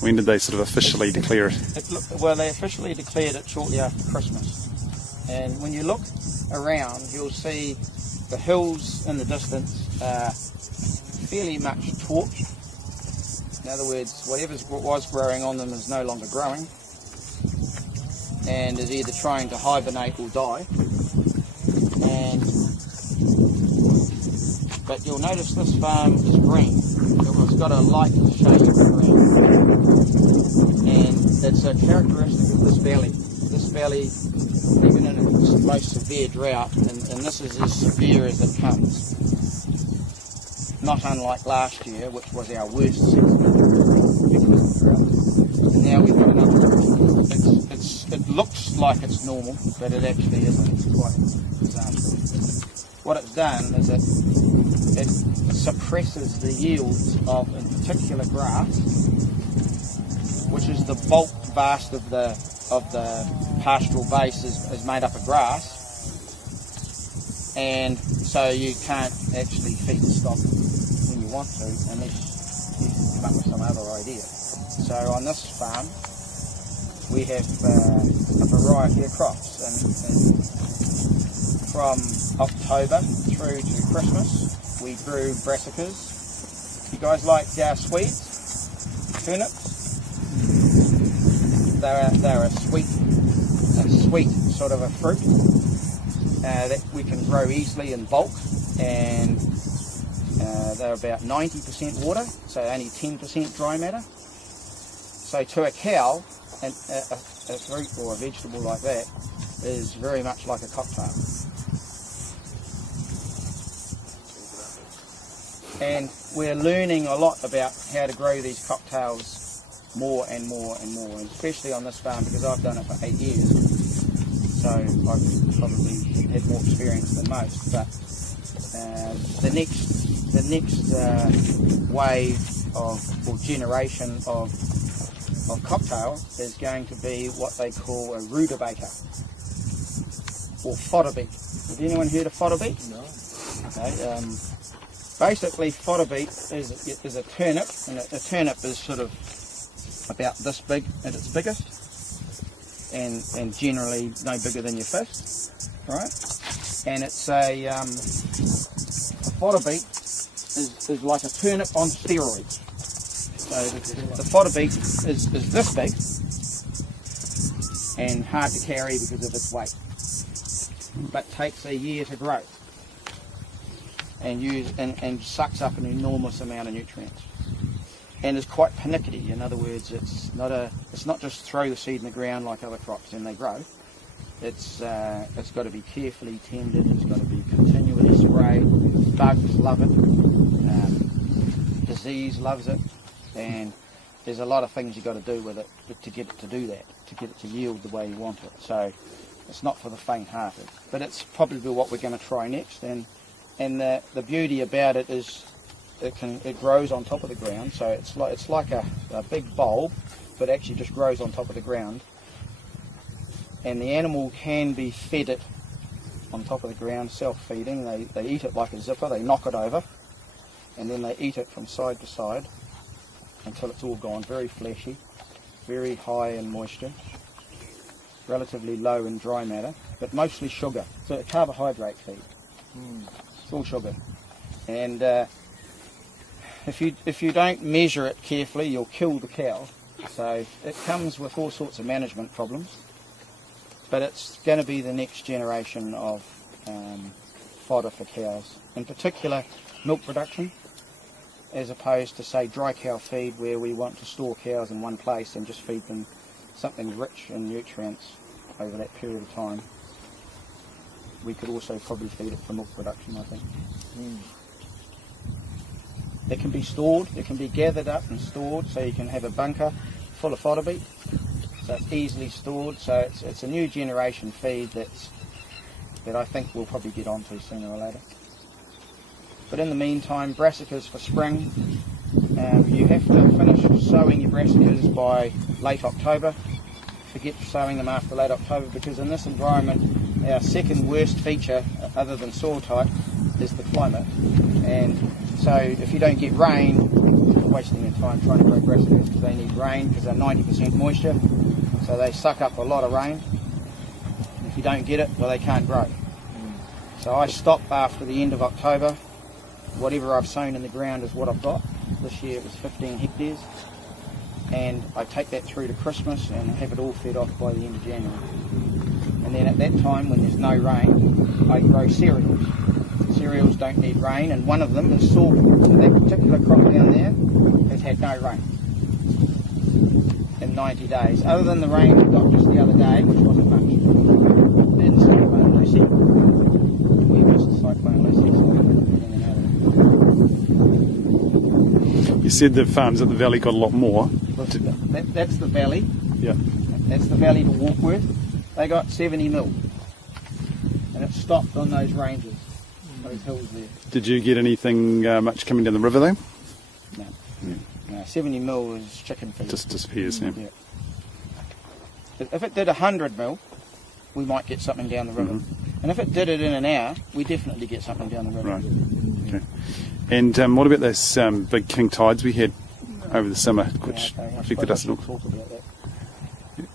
When did they sort of officially declare it? Well, they officially declared it shortly after Christmas. And when you look around, you'll see the hills in the distance are fairly much torched. In other words, whatever was growing on them is no longer growing and is either trying to hibernate or die. But you'll notice this farm is green. It's got a light shade of green. And it's a characteristic of this valley. This valley, even in its most severe drought, and this is as severe as it comes, not unlike last year, which was our worst season because of drought. And now we've got another. It looks like it's normal, but it actually isn't. It's quite disastrous. What it's done is it suppresses the yields of, in particular, grass, which is the bulk vast of the pastoral base is made up of grass, and so you can't actually feed the stock when you want to unless you come up with some other idea. So on this farm we have a variety of crops, and from October through to Christmas we grew brassicas. You guys like sweets? Turnips? They're a sweet sort of a fruit that we can grow easily in bulk, and they're about 90% water, so only 10% dry matter. So to a cow, a fruit or a vegetable like that is very much like a cocktail. And we're learning a lot about how to grow these cocktails more and more and more, and especially on this farm because I've done it for 8 years, so I've probably had more experience than most. But the next wave or generation of cocktail is going to be what they call a rutabaga or fodder beet. Have anyone heard of fodder beet? No. Okay. Basically, fodder beet is a turnip, and a turnip is sort of about this big at its biggest, and generally no bigger than your fist, right? And it's a fodder beet is like a turnip on steroids. So the fodder beet is this big and hard to carry because of its weight, but takes a year to grow and sucks up an enormous amount of nutrients, and is quite pernickety. In other words, it's not just throw the seed in the ground like other crops and they grow. It's got to be carefully tended. It's got to be continually sprayed. Bugs love it. Disease loves it. And there's a lot of things you've got to do with it to get it to do that, to get it to yield the way you want it. So it's not for the faint-hearted, but it's probably what we're going to try next. And the beauty about it is it grows on top of the ground. So it's like a big bulb, but actually just grows on top of the ground. And the animal can be fed it on top of the ground, self-feeding. They eat it like a zipper. They knock it over, and then they eat it from side to side until it's all gone. Very fleshy, very high in moisture, relatively low in dry matter, but mostly sugar. So a carbohydrate feed. It's all sugar. And if you don't measure it carefully, you'll kill the cow. So it comes with all sorts of management problems, but it's going to be the next generation of fodder for cows, in particular milk production, as opposed to, say, dry cow feed, where we want to store cows in one place and just feed them something rich in nutrients over that period of time. We could also probably feed it for milk production, I think. It can be stored, it can be gathered up and stored, so you can have a bunker full of fodder beet, so it's easily stored. So it's a new generation feed that I think we'll probably get onto sooner or later. But in the meantime, brassicas for spring. You have to finish sowing your brassicas by late October. Forget sowing them after late October, because in this environment, our second worst feature, other than soil type, is the climate. And so if you don't get rain wasting their time trying to grow brassicas because they need rain because they're 90% moisture. So they suck up a lot of rain. If you don't get it, well, they can't grow. So I stop after the end of October. Whatever I've sown in the ground is what I've got. This year it was 15 hectares. And I take that through to Christmas and have it all fed off by the end of January. And then at that time, when there's no rain, I grow cereals. Cereals don't need rain, and one of them is sorghum. So that particular crop down there has had no rain in 90 days. Other than the rain we got just the other day, which wasn't much. And Cyclone Lucy. We missed Cyclone Lucy, so we couldn't get anything out of it. You said the farms at the valley got a lot more. That's the valley. Yeah. That's the valley to Warkworth. They got 70 mil. And it stopped on those ranges, those hills there. Did you get anything much coming down the river though? No. No, 70 mil is chicken feed. Just disappears, yeah. If it did 100 mil, we might get something down the river. And if it did it in an hour, we definitely get something down the river. Right. Okay. And what about those big king tides we had over the summer, which affected us a little? Talk about that.